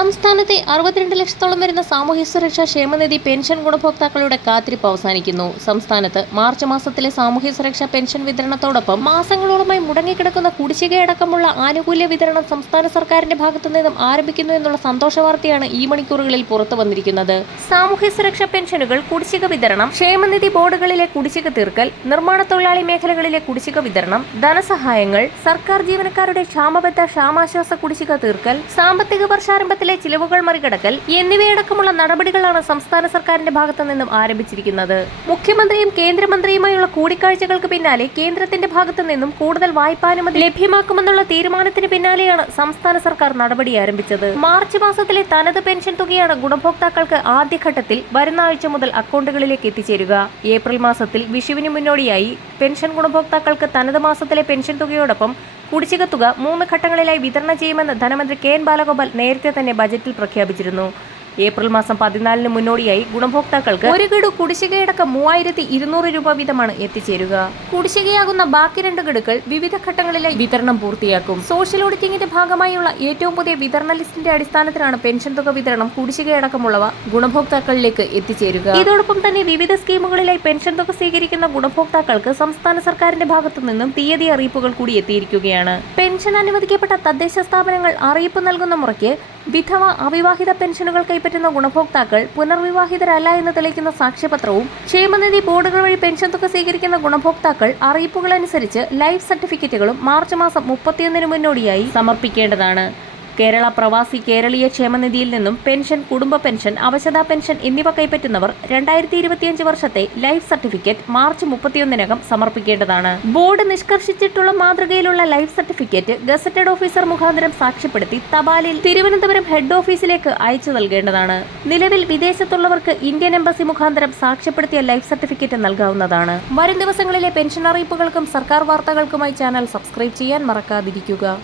സംസ്ഥാനത്തെ 62 ലക്ഷത്തോളം വരുന്ന സാമൂഹ്യ സുരക്ഷാ ക്ഷേമനിധി പെൻഷൻ ഗുണഭോക്താക്കളുടെ കാത്തിരിപ്പ് അവസാനിക്കുന്നു. സംസ്ഥാനത്ത് മാർച്ച് മാസത്തിലെ സാമൂഹ്യ സുരക്ഷാ പെൻഷൻ വിതരണത്തോടൊപ്പം മാസങ്ങളോളമായി മുടങ്ങിക്കിടക്കുന്ന കുടിശ്ശികയടക്കമുള്ള ആനുകൂല്യ വിതരണം സംസ്ഥാന സർക്കാരിന്റെ ഭാഗത്തുനിന്നും ആരംഭിക്കുന്നു എന്നുള്ള സന്തോഷ വാർത്തയാണ് ഈ മണിക്കൂറുകളിൽ പുറത്തു വന്നിരിക്കുന്നത്. സാമൂഹ്യ സുരക്ഷാ പെൻഷനുകൾ, കുടിശ്ശിക വിതരണം, ക്ഷേമനിധി ബോർഡുകളിലെ കുടിശ്ശിക തീർക്കൽ, നിർമ്മാണ തൊഴിലാളി മേഖലകളിലെ കുടിശ്ശിക വിതരണം, ധനസഹായങ്ങൾ, സർക്കാർ ജീവനക്കാരുടെ ക്ഷാമബത്ത ക്ഷാമാശ്വാസ കുടിശ്ശിക തീർക്കൽ, സാമ്പത്തിക വർഷാരംഭത്തിലെ ചിലവുകൾ മറികടക്കൽ എന്നിവയടക്കമുള്ള നടപടികളാണ് സംസ്ഥാന സർക്കാരിന്റെ ഭാഗത്തു നിന്നും ആരംഭിച്ചിരിക്കുന്നത്. മുഖ്യമന്ത്രിയും കേന്ദ്രമന്ത്രിയുമായുള്ള കൂടിക്കാഴ്ചകൾക്ക് പിന്നാലെ കേന്ദ്രത്തിന്റെ ഭാഗത്തു നിന്നും കൂടുതൽ വായ്പാനുമതി ലഭ്യമാക്കുമെന്നുള്ള തീരുമാനത്തിന് പിന്നാലെയാണ് സംസ്ഥാന സർക്കാർ നടപടി ആരംഭിച്ചത്. മാർച്ച് മാസത്തിലെ തനത് പെൻഷൻ തുകയാണ് ഗുണഭോക്താക്കൾക്ക് ആദ്യഘട്ടത്തിൽ വരുന്ന ആഴ്ച മുതൽ അക്കൗണ്ടുകളിലേക്ക് എത്തിച്ചേരുക. ഏപ്രിൽ മാസത്തിൽ വിഷുവിന് മുന്നോടിയായി പെൻഷൻ ഗുണഭോക്താക്കൾക്ക് തനത് മാസത്തിലെ പെൻഷൻ തുകയോടൊപ്പം കുടിശ്ശിക തുക 3 ഘട്ടങ്ങളിലായി വിതരണം ചെയ്യുമെന്ന് ധനമന്ത്രി കെ.എൻ. ബാലഗോപാൽ നേരത്തെ തന്നെ ബജറ്റിൽ പ്രഖ്യാപിച്ചിരുന്നു. ഏപ്രിൽ മാസം 14-ന് മുന്നോടിയായി ഗുണഭോക്താക്കൾക്ക് ഒരു ഗഡു കുടിശ്ശികയടക്കം 3200 രൂപ വീതമാണ് എത്തിച്ചേരുക. കുടിശ്ശികയാകുന്ന ബാക്കി 2 ഗഡുക്കൾ വിവിധ ഘട്ടങ്ങളിലായി വിതരണം പൂർത്തിയാക്കും. സോഷ്യൽ ഓഡിറ്റിംഗിന്റെ ഭാഗമായുള്ള ഏറ്റവും പുതിയ വിതരണ ലിസ്റ്റിന്റെ അടിസ്ഥാനത്തിലാണ് പെൻഷൻ തുക വിതരണം, കുടിശ്ശികയടക്കമുള്ളവ ഗുണഭോക്താക്കളിലേക്ക് എത്തിച്ചേരുക. ഇതോടൊപ്പം തന്നെ വിവിധ സ്കീമുകളിലായി പെൻഷൻ തുക സ്വീകരിക്കുന്ന ഗുണഭോക്താക്കൾക്ക് സംസ്ഥാന സർക്കാരിന്റെ ഭാഗത്തു നിന്നും തീയതി അറിയിപ്പുകൾ കൂടി എത്തിയിരിക്കുകയാണ്. പെൻഷൻ അനുവദിക്കപ്പെട്ട തദ്ദേശ സ്ഥാപനങ്ങൾ അറിയിപ്പ് നൽകുന്ന മുറയ്ക്ക് വിധവ, അവിവാഹിത പെൻഷനുകൾ കൈപ്പറ്റുന്ന ഗുണഭോക്താക്കൾ പുനർവിവാഹിതരല്ല എന്ന് തെളിയിക്കുന്ന സാക്ഷ്യപത്രവും, ക്ഷേമനിധി ബോർഡുകൾ വഴി പെൻഷൻ തുക സ്വീകരിക്കുന്ന ഗുണഭോക്താക്കൾ അറിയിപ്പുകൾ അനുസരിച്ച് ലൈഫ് സർട്ടിഫിക്കറ്റുകളും മാർച്ച് മാസം 31-ന് മുന്നോടിയായി സമർപ്പിക്കേണ്ടതാണ്. കേരള പ്രവാസി കേരളീയ ക്ഷേമനിധിയിൽ നിന്നും പെൻഷൻ, കുടുംബ പെൻഷൻ, അവശതാ പെൻഷൻ എന്നിവ കൈപ്പറ്റുന്നവർ 2025 വർഷത്തെ ലൈഫ് സർട്ടിഫിക്കറ്റ് മാർച്ച് 31-നകം സമർപ്പിക്കേണ്ടതാണ്. ബോർഡ് നിഷ്കർഷിച്ചിട്ടുള്ള മാതൃകയിലുള്ള ലൈഫ് സർട്ടിഫിക്കറ്റ് ഗസറ്റഡ് ഓഫീസർ മുഖാന്തരം സാക്ഷ്യപ്പെടുത്തി തപാലിൽ തിരുവനന്തപുരം ഹെഡ് ഓഫീസിലേക്ക് അയച്ചു നൽകേണ്ടതാണ്. നിലവിൽ വിദേശത്തുള്ളവർക്ക് ഇന്ത്യൻ എംബസി മുഖാന്തരം സാക്ഷ്യപ്പെടുത്തിയ ലൈഫ് സർട്ടിഫിക്കറ്റ് നൽകാവുന്നതാണ്. വരും ദിവസങ്ങളിലെ പെൻഷൻ അറിയിപ്പുകൾക്കും സർക്കാർ വാർത്തകൾക്കുമായി ചാനൽ സബ്സ്ക്രൈബ് ചെയ്യാൻ മറക്കാതിരിക്കുക.